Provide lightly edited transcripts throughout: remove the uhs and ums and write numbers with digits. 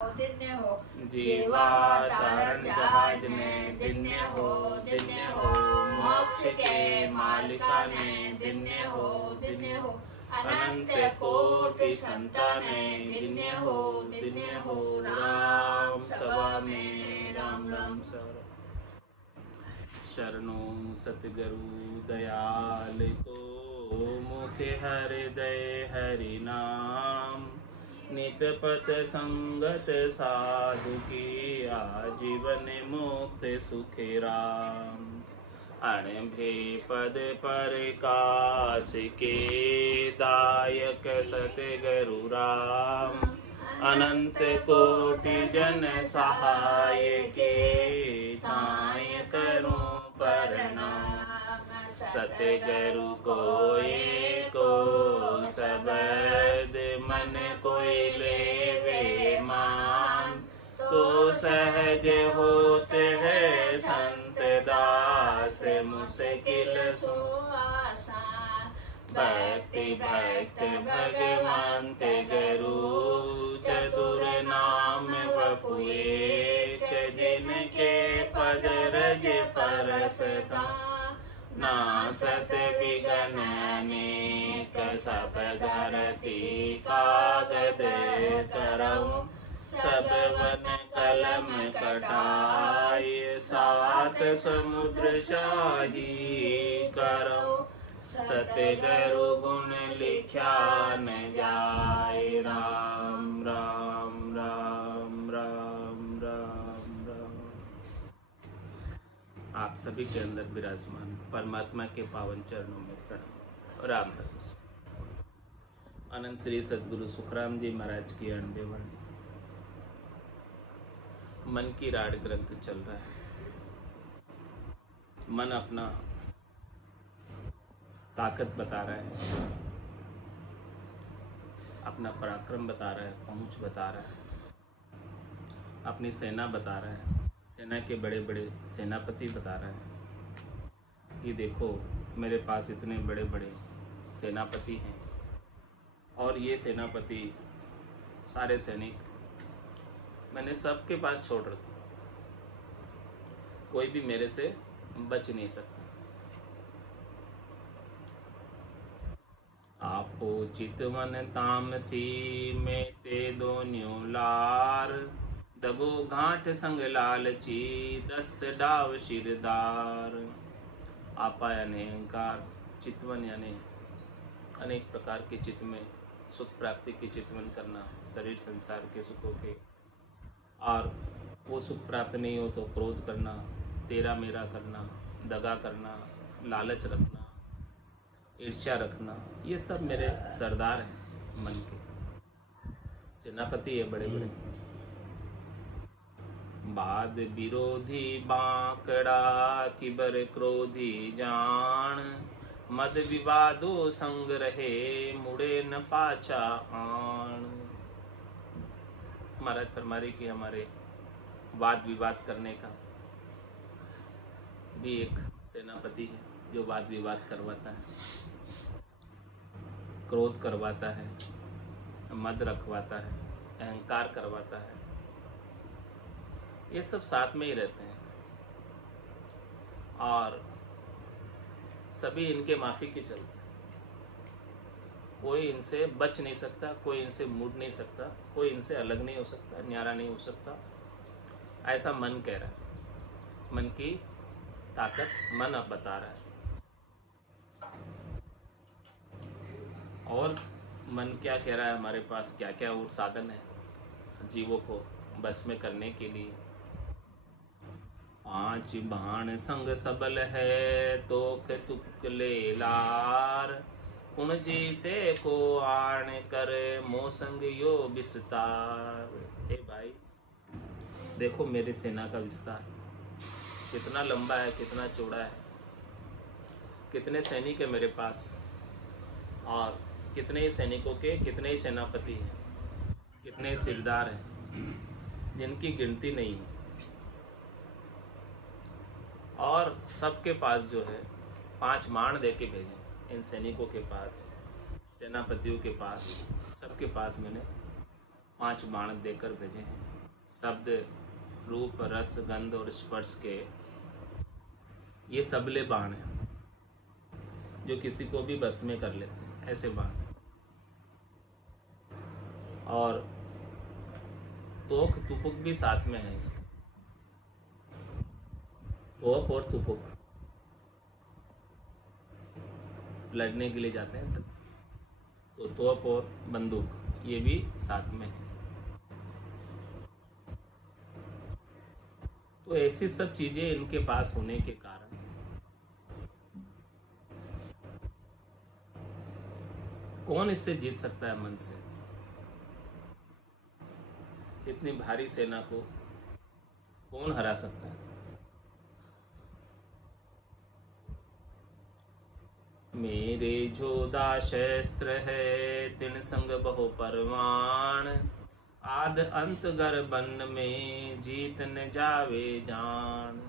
दिन्य हो, जीवा तारण जहाज में दिन्य हो, दिन्य हो। मोक्ष के मालिका ने दिन्य हो, दिन्य हो। अनंत कोटि संताने दिन्य हो, दिन्य हो। राम सभा में राम राम शरणों सतगुरु दयाल को, मुखे हृदय हरि नाम। नित पथ संगत साधु की, आजीवन मुक्त सुखी राम। अणभे पद प्रकाश के, दायक सतगुरु राम। अनंत कोटि जन सहाय के, ताय करूं प्रणाम। सतगुरु को एको शब्द मन कोई लेवे मान। तो सहज होते है संत दास, मुश्किल सो आसान। भक्ति भक्त भगवंत गुरु, चतुर नाम वपु एक। जिनके पद रज परसता, नासत विघ्न अनेक। सब धरती कागद करऊं, सब वन कलम कटाय। सात समुद्र शाही करऊं, सतगुरु गुण लिख्या न जाय। राम राम राम राम राम राम। आप सभी के अंदर विराजमान परमात्मा के पावन चरणों में प्रणाम। राम राम। अनंत श्री सद्गुरु सुखराम जी महाराज की अणदेवाणी। मन की राड ग्रंथ चल रहा है। मन अपना ताकत बता रहा है, अपना पराक्रम बता रहा है, पहुंच बता रहा है, अपनी सेना बता रहा है, सेना के बड़े बड़े सेनापति बता रहा है कि देखो मेरे पास इतने बड़े बड़े सेनापति हैं, और ये सेनापति सारे सैनिक मैंने सबके पास छोड़ रखे, कोई भी मेरे से बच नहीं सकता। आपो चितवन तामसी में ते दोन्यों लार। दगो घाट संग लालची, 10 डाव शिरदार। आपा यानी अहंकार, चितवन यानी अनेक प्रकार के चित्त में सुख प्राप्ति के चितवन करना, शरीर संसार के सुखों के, और वो सुख प्राप्त नहीं हो तो क्रोध करना, तेरा मेरा करना, दगा करना, लालच रखना, ईर्ष्या रखना, ये सब मेरे सरदार हैं मन के, सेनापति है बड़े बड़े। बाद विरोधी बांकड़ा, किबर क्रोधी जान। मद विवादो संग रहे, मुड़े न पाछा आन। महाराज फरमारी कि हमारे वाद विवाद करने का भी एक सेनापति है, जो वाद विवाद करवाता है, क्रोध करवाता है, मद रखवाता है, अहंकार करवाता है। ये सब साथ में ही रहते हैं, और सभी इनके माफी के चलते। कोई इनसे बच नहीं सकता, कोई इनसे मुड़ नहीं सकता, कोई इनसे अलग नहीं हो सकता, न्यारा नहीं हो सकता। ऐसा मन कह रहा है, मन की ताकत मन अब बता रहा है। और मन क्या कह रहा है, हमारे पास क्या क्या और साधन है जीवों को बस में करने के लिए। 5 बाण संग सबल है, तोख तुकले लार। कुण जीते को आण कर, मोसंग यो विस्तार। हे भाई देखो मेरी सेना का विस्तार कितना लंबा है, कितना चौड़ा है, कितने सैनिक है मेरे पास, और कितने ही सैनिकों के कितने ही सेनापति हैं, कितने सिरदार हैं, जिनकी गिनती नहीं है। और सबके पास जो है 5 बाण दे के भेजे इन सैनिकों के पास, सेनापतियों के पास, सबके पास मैंने 5 बाण देकर भेजे हैं। शब्द, रूप, रस, गंध और स्पर्श के ये सबले बाण हैं जो किसी को भी बस में कर लेते हैं, ऐसे बाण। और तोक तुपुक भी साथ में है इसके, तोप और तुपुक लड़ने के लिए जाते हैं तो तोप और बंदूक ये भी साथ में है। तो ऐसी सब चीजें इनके पास होने के कारण कौन इससे जीत सकता है मन से? इतनी भारी सेना को कौन हरा सकता है? मेरे जोधा शस्त्र है तिन संग बहु परवान, आद अंत गर बन में जीत न जावे जान।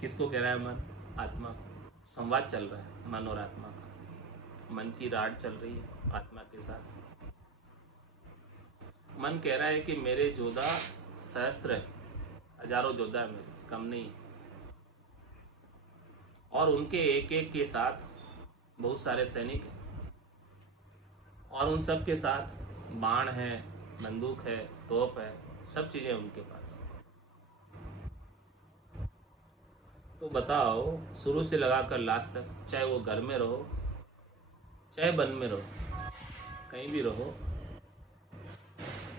किसको कह रहा है मन? आत्मा को। संवाद चल रहा है मन और आत्मा का, मन की राड चल रही है आत्मा के साथ। मन कह रहा है कि मेरे जोधा सहस्त्र है, हजारों जोधा है मेरे, कम नहीं। और उनके एक एक के साथ बहुत सारे सैनिक हैं, और उन सब के साथ बाण है, बंदूक है, तोप है, सब चीजें उनके पास। तो बताओ, शुरू से लगाकर लास्ट तक, चाहे वो घर में रहो, चाहे वन में रहो, कहीं भी रहो,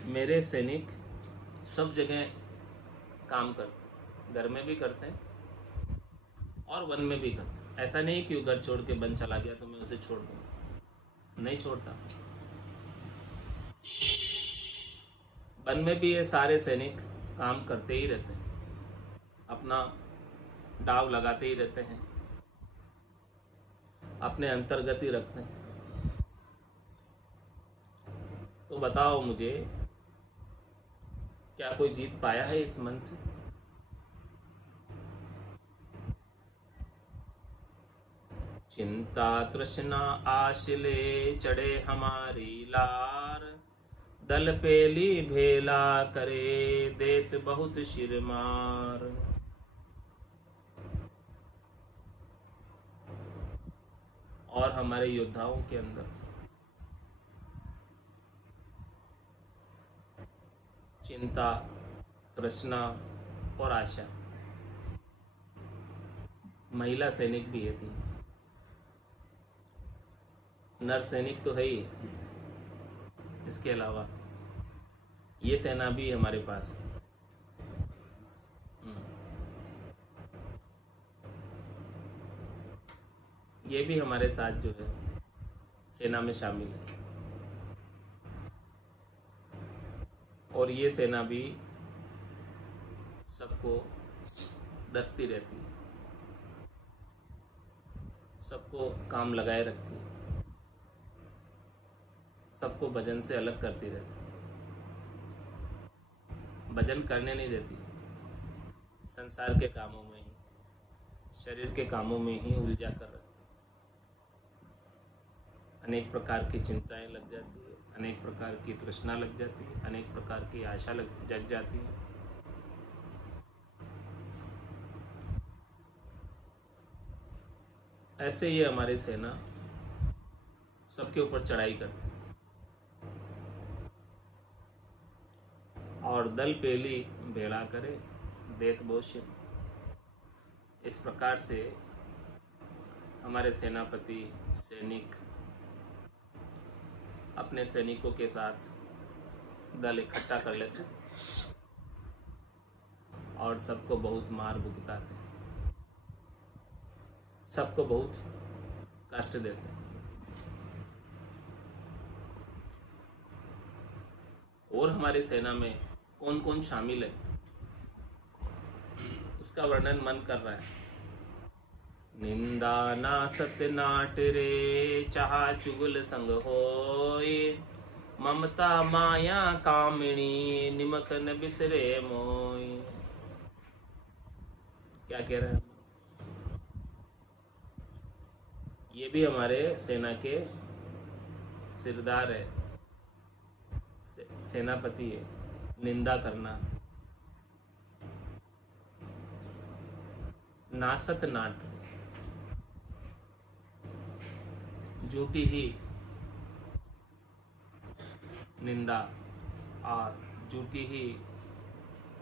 मेरे सैनिक सब जगह काम करते, घर में भी करते हैं और वन में भी करते हैं। ऐसा नहीं कि वो घर छोड़ के वन चला गया तो मैं उसे छोड़ दूँ, नहीं छोड़ता। वन में भी ये सारे सैनिक काम करते ही रहते हैं, अपना दाव लगाते ही रहते हैं, अपने अंतर्गत ही रखते हैं। तो बताओ मुझे, क्या कोई जीत पाया है इस मन से? चिंता तृष्णा आशिले चढ़े हमारी लार, दल पेली भेला करे देत बहुत शिर मार। और हमारे योद्धाओं के अंदर चिंता, तृष्णा और आशा। महिला सैनिक भी है थी, नर सैनिक तो है ही, इसके अलावा ये सेना भी हमारे पास है। ये भी हमारे साथ जो है सेना में शामिल है, और ये सेना भी सबको डसती रहती है, सबको काम लगाए रखती है, सबको भजन से अलग करती रहती है, भजन करने नहीं देती, संसार के कामों में ही, शरीर के कामों में ही उलझा कर रखती है। अनेक प्रकार की चिंताएं लग जाती है, अनेक प्रकार की तृष्णा लग जाती है, अनेक प्रकार की आशा जग जाती है। ऐसे ही हमारी सेना सबके ऊपर चढ़ाई करती है, और दल पेली भेड़ा करे देत बोशिर। इस प्रकार से हमारे सेनापति, सैनिक अपने सैनिकों के साथ दल इकट्ठा कर लेते हैं और सबको बहुत मार भुगताते हैं, सबको बहुत कष्ट देते हैं। और हमारी सेना में कौन कौन शामिल है उसका वर्णन मन कर रहा है। निंदा ना सत्य नाट रे, चाहा चुगल संग होय, ममता माया कामिनी, निमक न बिसरे मोय। क्या कह रहे हैं? ये भी हमारे सेना के सिरदार है, सेनापति है, निंदा करना, नासत नाट, झूठी ही निंदा और झूठी ही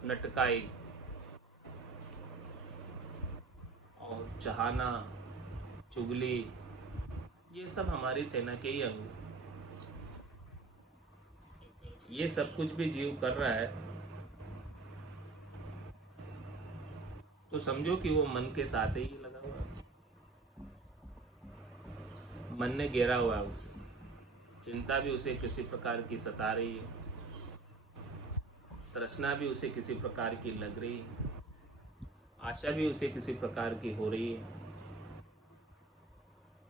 नटकाई और चाहना, चुगली, ये सब हमारी सेना के ही अंग हैं। ये सब कुछ भी जीव कर रहा है तो समझो कि वो मन के साथ ही लगा हुआ है। मन ने घेरा हुआ है उसे, चिंता भी उसे किसी प्रकार की सता रही है, तृष्णा भी उसे किसी प्रकार की लग रही है, आशा भी उसे किसी प्रकार की हो रही है।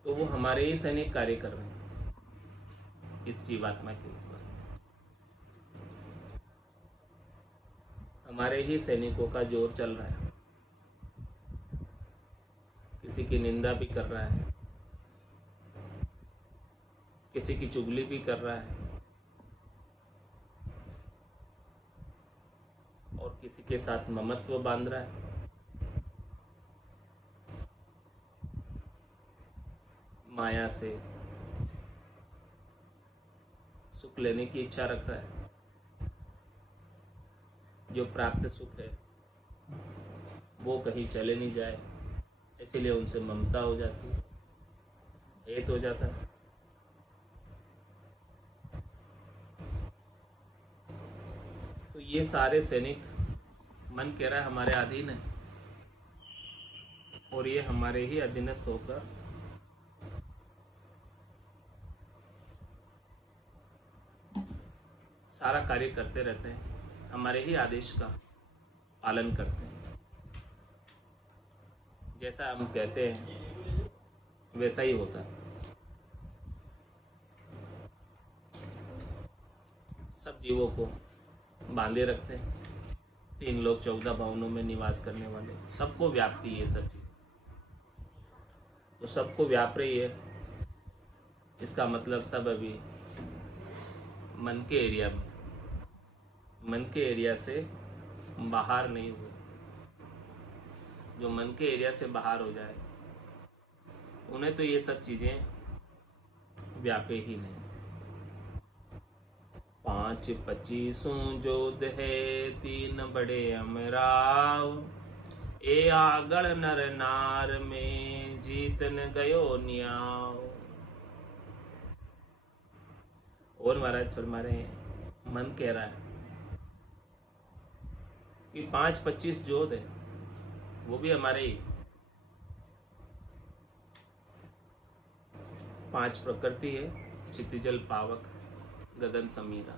तो वो हमारे ही सैनिक कार्य कर रहे हैं इस जीवात्मा के ऊपर। हमारे ही सैनिकों का जोर चल रहा है, किसी की निंदा भी कर रहा है, किसी की चुगली भी कर रहा है और किसी के साथ ममत्व बांध रहा है। माया से सुख लेने की इच्छा रख रहा है। जो प्राप्त सुख है वो कहीं चले नहीं जाए, इसीलिए उनसे ममता हो जाती है, हेत हो जाता है। तो ये सारे सैनिक मन कह रहा है हमारे अधीन है और ये हमारे ही अधीनस्थ होकर सारा कार्य करते रहते हैं, हमारे ही आदेश का पालन करते हैं। जैसा हम कहते हैं वैसा ही होता है। सब जीवों को बांधे रखते हैं, 3 लोग 14 भवनों में निवास करने वाले, सबको व्यापती है सब चीज। तो सबको व्याप रही है, इसका मतलब सब अभी मन के एरिया में, मन के एरिया से बाहर नहीं हुए। जो मन के एरिया से बाहर हो जाए उन्हें तो ये सब चीजें व्यापे ही नहीं। 5 25 जोध है 3 बड़े अमराव, ए आगड़ नर नार में जीतन गयो न्याव। और महाराज फरमा रहे हैं, मन कह रहा है कि 5 25 जोध है, वो भी हमारे ही। 5 प्रकृति है, क्षितिजल पावक गगन समीरा,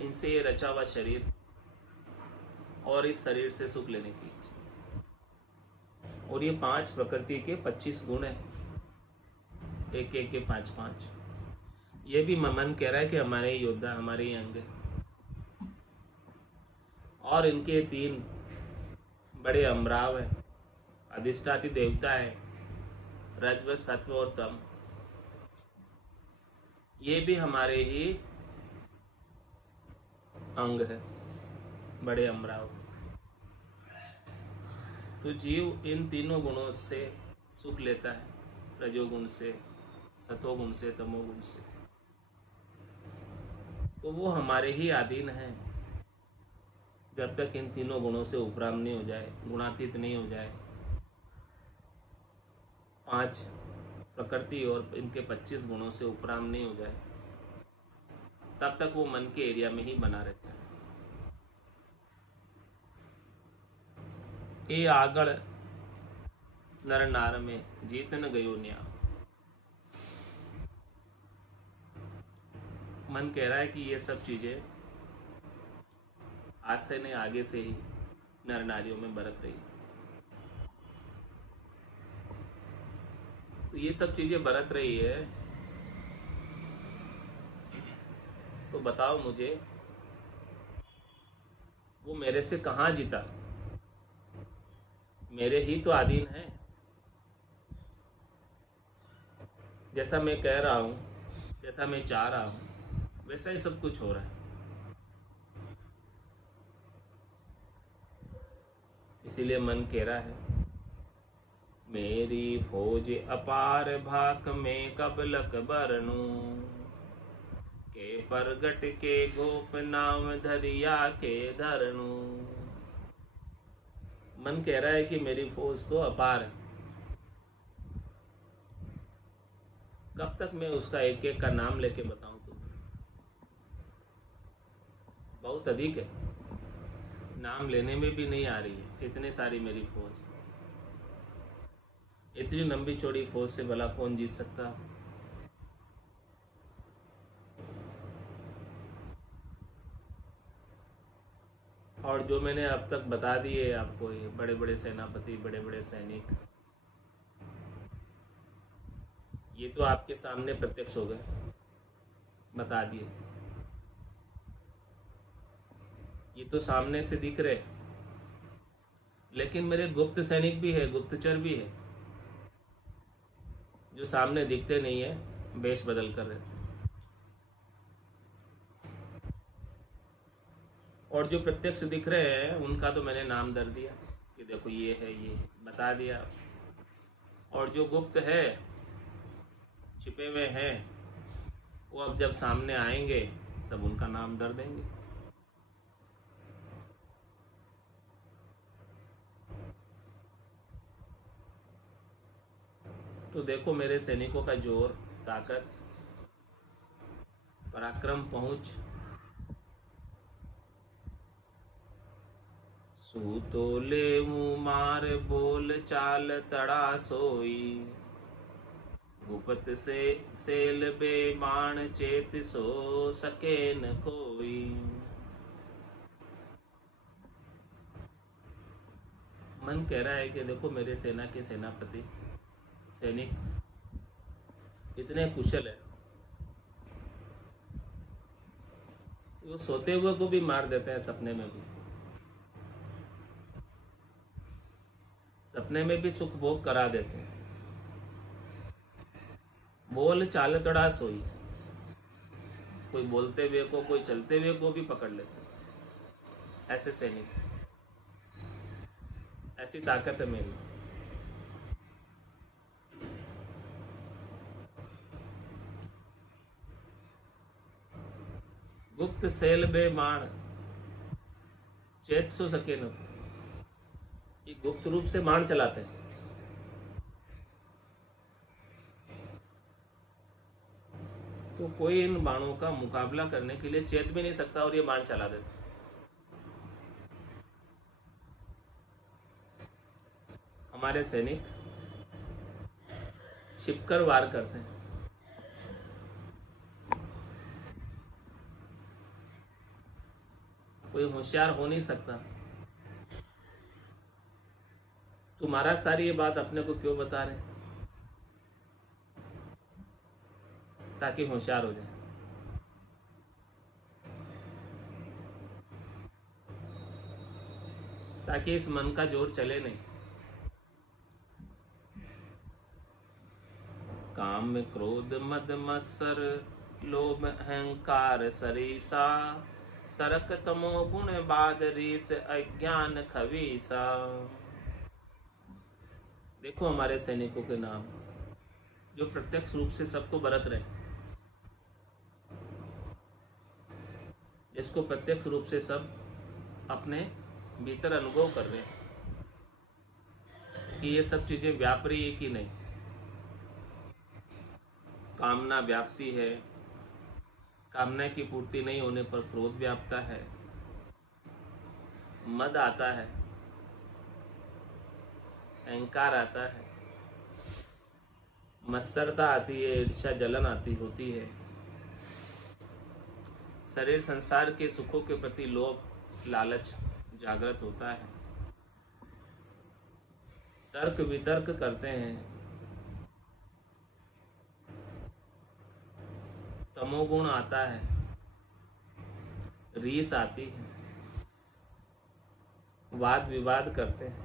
इनसे ये रचा हुआ शरीर और इस शरीर से सुख लेने की इच्छा। और ये 5 प्रकृति के 25 गुण है, एक एक के 5 5। ये भी मन कह रहा है कि हमारे ही योद्धा, हमारे ही अंग है। और इनके 3 बड़े अमराव है, अधिष्ठाती देवता है, रजव सत्व और तम, ये भी हमारे ही अंग है, बड़े अमराव। तो जीव इन तीनों गुणों से सुख लेता है, रजोगुण से, सतोगुण से, तमोगुण से। तो वो हमारे ही अधीन है जब तक इन तीनों गुणों से उपराम नहीं हो जाए, गुणातीत नहीं हो जाए। 5 प्रकृति और इनके 25 गुणों से उपराम नहीं हो जाए, तब तक वो मन के एरिया में ही बना रहता है। ए आगड़ नर नार में जीतन गयो न्या। मन कह रहा है कि ये सब चीजें आज से नहीं, आगे से ही नर नारियों में बरत रही। तो ये सब चीजें बरत रही है, तो बताओ मुझे वो मेरे से कहाँ जीता? मेरे ही तो अधीन है। जैसा मैं कह रहा हूं, जैसा मैं चाह रहा हूं, वैसा ही सब कुछ हो रहा है। इसीलिए मन कह रहा है, मेरी फौज अपार भाक में कबलक बरनू, के परगट के गोप नाम धरिया के धरनू। मन कह रहा है कि मेरी फौज तो अपार है, कब तक मैं उसका एक एक का नाम लेके बताऊं तुम्हें, बहुत अधिक है, नाम लेने में भी नहीं आ रही है, इतनी सारी मेरी फौज। इतनी लंबी चौड़ी फौज से भला कौन जीत सकता। और जो मैंने अब तक बता दिए आपको, ये बड़े बड़े सेनापति, बड़े बड़े सैनिक, ये तो आपके सामने प्रत्यक्ष हो गए, बता दिए, ये तो सामने से दिख रहे, लेकिन मेरे गुप्त सैनिक भी है, गुप्तचर भी है, जो सामने दिखते नहीं है, वेश बदल कर रहते। और जो प्रत्यक्ष दिख रहे हैं उनका तो मैंने नाम दर दिया कि देखो ये है, ये बता दिया। और जो गुप्त है, छिपे हुए हैं, वो अब जब सामने आएंगे तब उनका नाम दर देंगे। तो देखो मेरे सैनिकों का जोर, ताकत, पराक्रम, पहुंच। सूतोले मुँह मार बोल चाल तड़ा सोई, भूपत से सेल बे बाण चेत सो सके न कोई। मन कह रहा है कि देखो मेरे सेना के सेनापति, सैनिक इतने कुशल है, वो सोते हुए को भी मार देते हैं, सपने में भी, सपने में भी सुख भोग करा देते हैं। बोल चाल तड़ा सोई, कोई बोलते हुए को, कोई चलते हुए को भी पकड़ लेते हैं। ऐसे सैनिक, ऐसी ताकत है मेरी। गुप्त सेल बे बाण चेत सो सके न, ये गुप्त रूप से बाण चलाते हैं। तो कोई इन बाणों का मुकाबला करने के लिए चेत भी नहीं सकता, और ये बाण चला देते। हमारे सैनिक छिपकर वार करते हैं। कोई होशियार हो नहीं सकता। तो महाराज सारी ये बात अपने को क्यों बता रहे, ताकि होशियार हो जाए। ताकि इस मन का जोर चले नहीं। काम क्रोध मद मत्सर लोभ अहंकार सरीसा, तरक तमो गुण बाद रीस अज्ञान खवीसा। देखो हमारे सैनिकों के नाम, जो प्रत्यक्ष रूप से सबको बरत रहे, जिसको प्रत्यक्ष रूप से सब अपने भीतर अनुभव कर रहे हैं कि ये सब चीजें व्याप रही है कि नहीं। कामना व्याप्ति है, कामना की पूर्ति नहीं होने पर क्रोध व्यापता है, मद आता है, अहंकार आता है, मत्सरता आती है, ईर्ष्या जलन आती होती है, शरीर संसार के सुखों के प्रति लोभ लालच जागृत होता है, तर्क वितर्क करते हैं, तमोगुण आता है, रीस आती है, वाद विवाद करते हैं,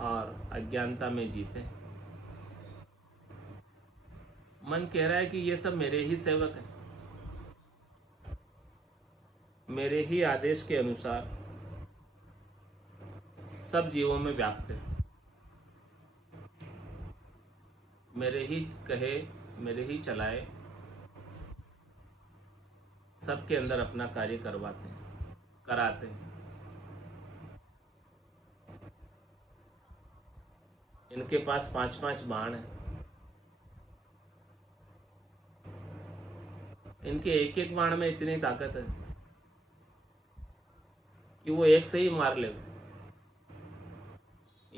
और अज्ञानता में जीते हैं। मन कह रहा है कि ये सब मेरे ही सेवक हैं, मेरे ही आदेश के अनुसार सब जीवों में व्याप्त है। मेरे ही कहे, मेरे ही चलाए, सबके अंदर अपना कार्य करवाते हैं, कराते हैं। इनके पास 5-5 बाण हैं। इनके एक एक बाण में इतनी ताकत है कि वो एक से ही मार ले।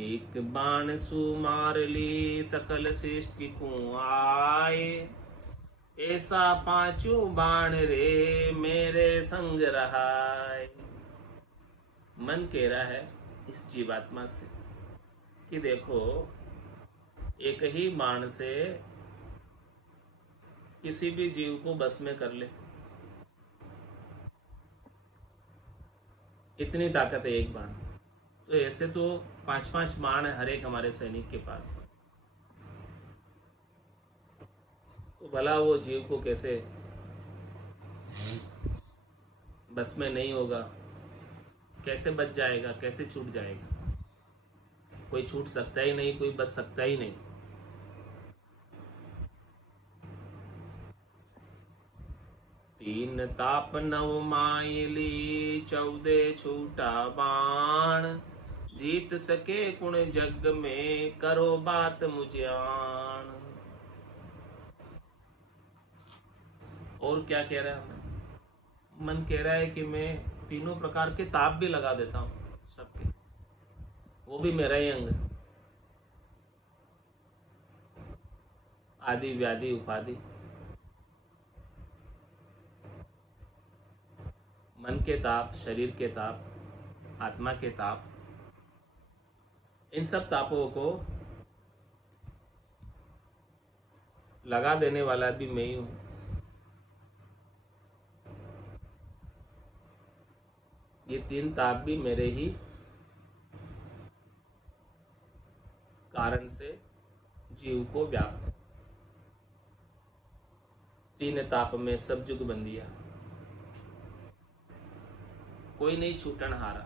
एक बाण सु मार ली सकल सृष्टि को आए, ऐसा पांचों बाण रे मेरे संग रहाय। मन कह रहा है इस जीवात्मा से कि देखो, एक ही बाण से किसी भी जीव को बस में कर ले, इतनी ताकत है एक बाण। तो ऐसे तो 5-5 बाण है हर एक हमारे सैनिक के पास, तो भला वो जीव को कैसे बस में नहीं होगा, कैसे बच जाएगा, कैसे छूट जाएगा? कोई छूट सकता ही नहीं, कोई बच सकता ही नहीं। तीन ताप नव माइली 14 छूटा बाण, जीत सके कुण जग में करो बात मुझे आन। और क्या कह रहा है? मन कह रहा है कि मैं तीनों प्रकार के ताप भी लगा देता हूं सबके, वो भी मेरा ही अंग। आदि व्याधि उपाधि, मन के ताप, शरीर के ताप, आत्मा के ताप, इन सब तापों को लगा देने वाला भी मैं ही हूं। ये तीन ताप भी मेरे ही कारण से जीव को व्याप्त। तीन ताप में सब जुग बंदिया, कोई नहीं छूटन हारा।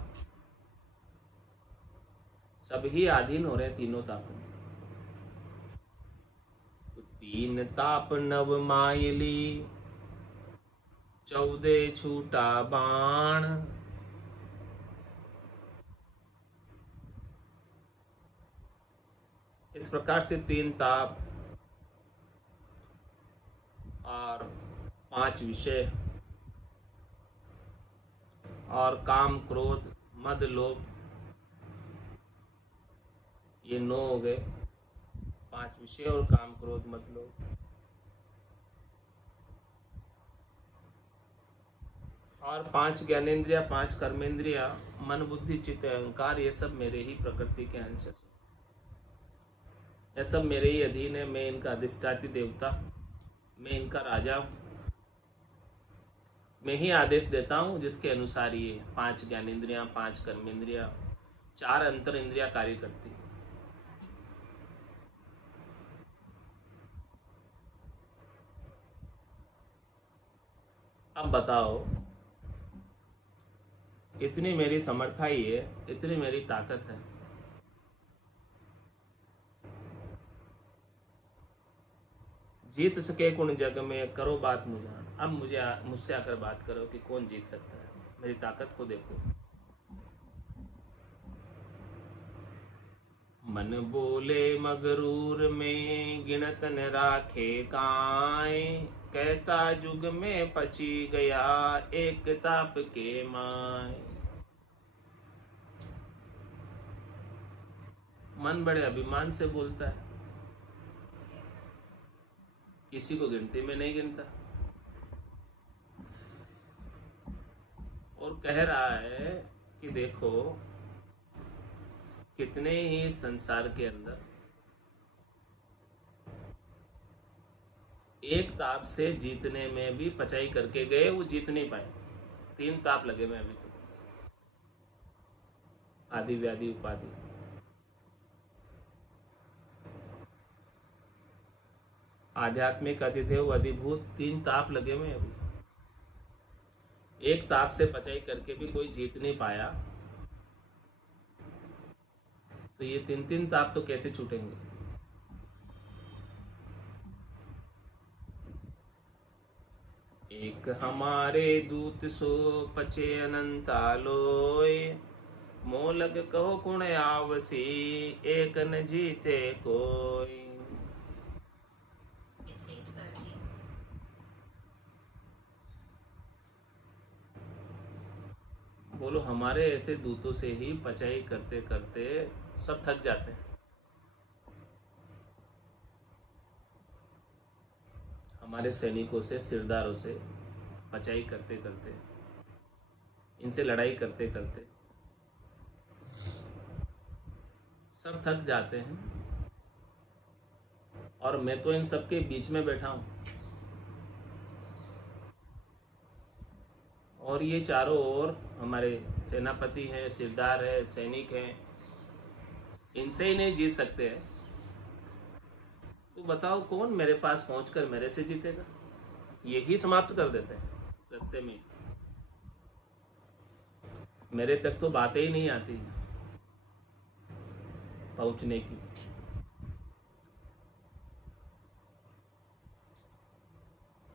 सब ही अधीन हो रहे तीनों तापों में। तो तीन ताप नव माइली 14 छूटा बाण, इस प्रकार से तीन ताप और 5 विषय और काम क्रोध मद लोभ, ये 9 हो गए। 5 विषय और काम क्रोध मद लोभ, और 5 ज्ञानेन्द्रिया, 5 कर्मेंद्रिया, मन बुद्धि चित्त अहंकार, ये सब मेरे ही प्रकृति के अंश है। ये सब मेरे ही अधीन है। मैं इनका अधिष्ठात्री देवता, मैं इनका राजा हूं। मैं ही आदेश देता हूं जिसके अनुसार ये 5 ज्ञानेन्द्रियां, 5 कर्मेंद्रिया, 4 अंतर इंद्रिया कार्य करती। अब बताओ, इतनी मेरी समर्था ही है, इतनी मेरी ताकत है, जीत सके कौन जग में करो बात मुझे। अब मुझसे आकर बात करो कि कौन जीत सकता है। मेरी ताकत को देखो। मन बोले मगरूर में गिनत न राखे काए, कहता जुग में पची गया एक ताप के माय। मन बड़े अभिमान से बोलता है, किसी को गिनती में नहीं गिनता, और कह रहा है कि देखो कितने ही संसार के अंदर एक ताप से जीतने में भी पचाई करके गए, वो जीत नहीं पाए। 3 ताप लगे में अभी तो, आदि व्याधि उपाधि। आध्यात्मिक अधिदेव अधिभूत 3 ताप लगे में अभी, एक ताप से पचाई करके भी कोई जीत नहीं पाया, तो ये 3-3 ताप तो कैसे छूटेंगे। एक हमारे दूत सो पचे अनंतालोय, मोलग कहो कुण आवसी, एक न जीते कोई। It's 8:30. बोलो, हमारे ऐसे दूतों से ही पचाई करते करते सब थक जाते हैं। हमारे सैनिकों से, सिरदारों से पचाई करते करते, इनसे लड़ाई करते करते सब थक जाते हैं, और मैं तो इन सबके बीच में बैठा हूं, और ये चारों ओर हमारे सेनापति हैं, सिरदार है, सैनिक हैं, इनसे ही नहीं जीत सकते हैं, तो बताओ कौन मेरे पास पहुंचकर मेरे से जीतेगा। यही समाप्त कर देते हैं रास्ते में, मेरे तक तो बातें ही नहीं आती पहुंचने की।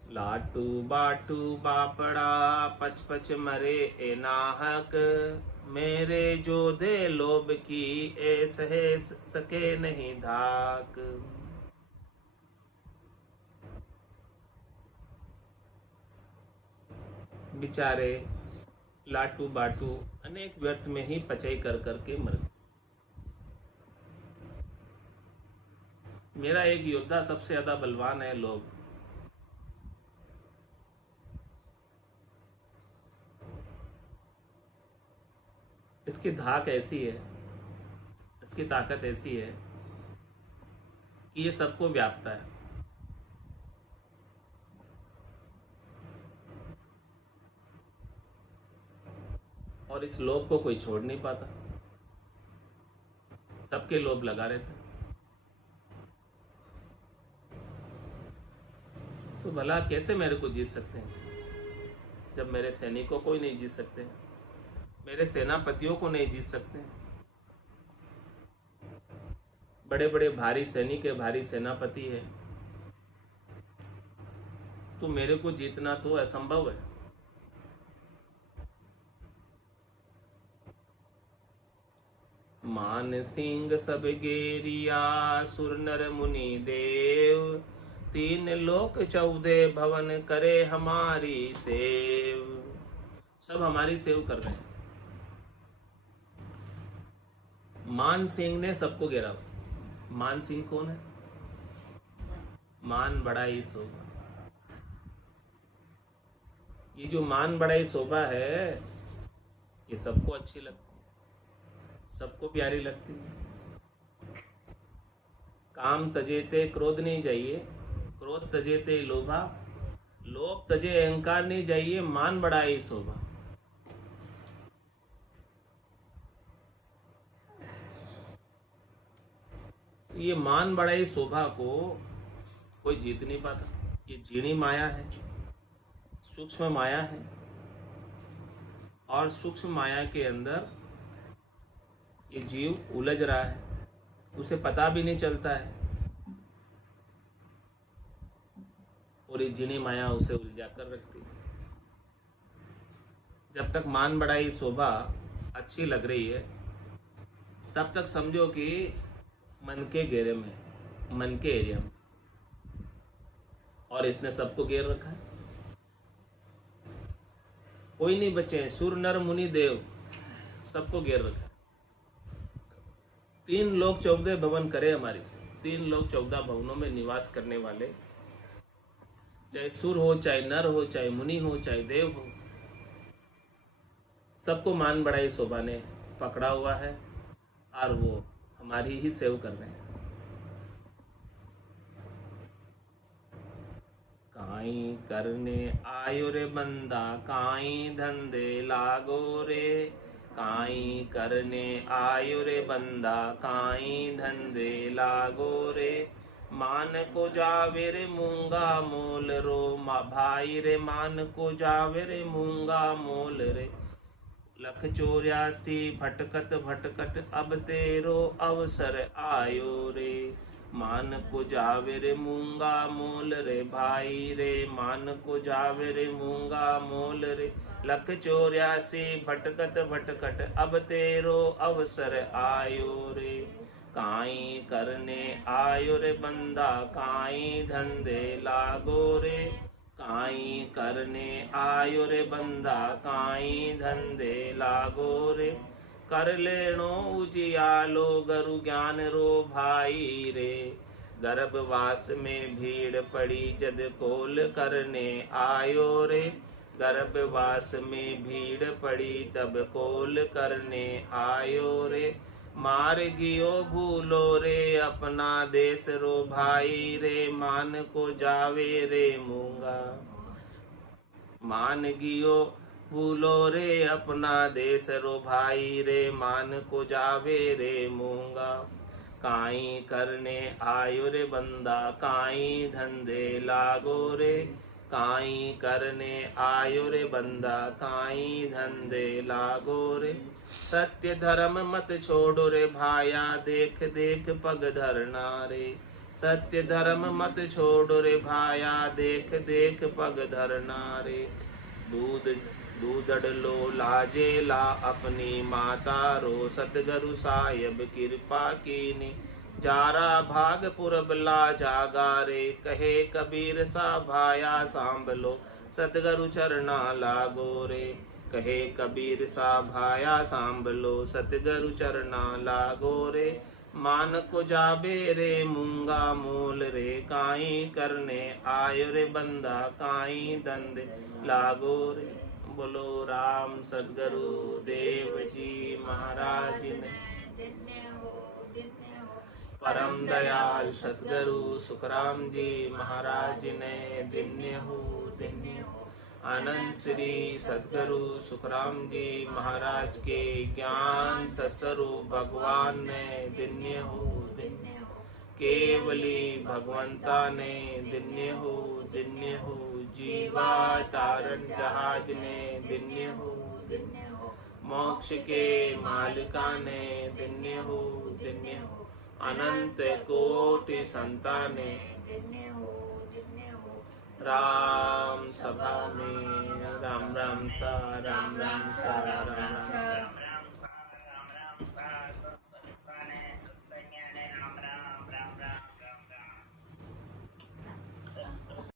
लाटू बाटू बापड़ा पच पच मरे ए नाहक, मेरे जोधे लोभ की ए सहे सके नहीं धाक। बेचारे लाटू बाटू अनेक व्यर्थ में ही पचाई कर करके मर गए। मेरा एक योद्धा सबसे ज्यादा बलवान है, लोग इसकी धाक ऐसी है, इसकी ताकत ऐसी है कि ये सबको व्यापता है, और इस लोभ को कोई छोड़ नहीं पाता, सबके लोभ लगा रहता है। तो भला कैसे मेरे को जीत सकते हैं, जब मेरे सैनिकों को ही नहीं जीत सकते, मेरे सेनापतियों को नहीं जीत सकते। बड़े बड़े भारी सैनिक है, भारी सेनापति है, तो मेरे को जीतना तो असंभव है। मान सिंह सब गेरिया, सुर नर मुनि देव, 3 लोक 14 भवन करे हमारी सेव। सब हमारी सेव कर रहे हैं। मान सिंह ने सबको घेरा। मान सिंह कौन है? मान बड़ाई शोभा। ये जो मान बड़ाई शोभा है, ये सबको अच्छी लगती है, सबको प्यारी लगती है। काम तजेते क्रोध नहीं जाइए, क्रोध तजेते लोभा, लोभ तजे अहंकार नहीं जाइए, मान बड़ाई शोभा। ये मान बड़ाई शोभा को कोई जीत नहीं पाता। ये जीणी माया है, सूक्ष्म माया है, और सूक्ष्म माया के अंदर ये जीव उलझ रहा है, उसे पता भी नहीं चलता है, और ये जीणी माया उसे उलझा कर रखती है। जब तक मान बड़ाई शोभा अच्छी लग रही है, तब तक समझो कि मन के घेरे में, मन के एरिया में, और इसने सबको घेर रखा है। कोई नहीं बचे, सुर नर मुनि देव सबको घेर रखा है। 3 लोक 14 भवन करे हमारी से। 3 लोक 14 भवनों में निवास करने वाले, चाहे सुर हो, चाहे नर हो, चाहे मुनि हो, चाहे देव हो, सबको मान बड़ाई शोभा ने पकड़ा हुआ है, और वो हमारी ही सेव कर रहे हैं। काई करने आयो रे बंदा, काई धंधे लागो रे, काई करने आयो रे बंदा, काई धंधे लागो रे, मान को जावे रे मूंगा मोल रो भाई रे, मान को जावे रे मूंगा मोल रे। लख 84 भटकत भटकत अब तेरो अवसर आयो रे। मान को जावे रे मूंगा मोल रे भाई रे, मान को जावे रे मूंगा मोल रे। लख 84 भटकत भटकट अब तेरो अवसर आयो रे। काई करने आयो रे बंदा, काई धंधे लागो रे। काई करने आयो रे बंदा, काई धंधे लागो रे। कर लेनो उजियालो गुरु ज्ञान रो भाई रे। गर्भवास में भीड़ पड़ी जद कोल करने आयो रे। गर्भवास में भीड़ पड़ी तब कोल करने आयो रे। मार गियो भूलो रे अपना देश रो भाई रे, मान को जावे रे मूंगा। मान गियो भूलो रे अपना देश रो भाई रे, मान को जावे रे मूंगा। काई करने आयो रे बंदा, काई धंधे लागो रे। काई करने आयो रे बंदा, काई धंधे लागो रे। सत्य धर्म मत छोड़ो रे भाया, देख देख पग धरना रे। सत्य धर्म मत छोड़ो रे भाया, देख देख पग धरना रे। दूधड़ लो लाजे ला अपनी माता रो, सतगुरु साहिब कृपा कीनी। जारा भाग पुरब ला जागा रे, कहे कबीर सा भाया सांभलो, सतगुरु चरना लागो रे। कहे कबीर सा भाया सांभलो, सतगुरु चरना लागो रे। मान को जाबे रे मूंगा मोल रे, काई करने आयो रे बंदा, काई धंधे लागो रे। बोलो राम सतगुरु देव जी महाराज ने, परम दयाल सतगुरु सुखराम जी महाराज ने, दिन्य हो दिन्य हो। आनंद श्री सतगुरु सुखराम जी महाराज के ज्ञान सत्स्वरूप भगवान ने, दिन्य हो दिन्य हो। केवली भगवंता ने, दिन्य हो दिन्य हो। जीवा तारण जहाज ने, दिन्य हो दिन्य हो। मोक्ष के मालिका ने, दिन्य हो दिन्य हो। अनंत कोटि संताने, दिन्य हो दिन्य हो। राम सभा में राम राम सा, राम राम सा, राम राम सा।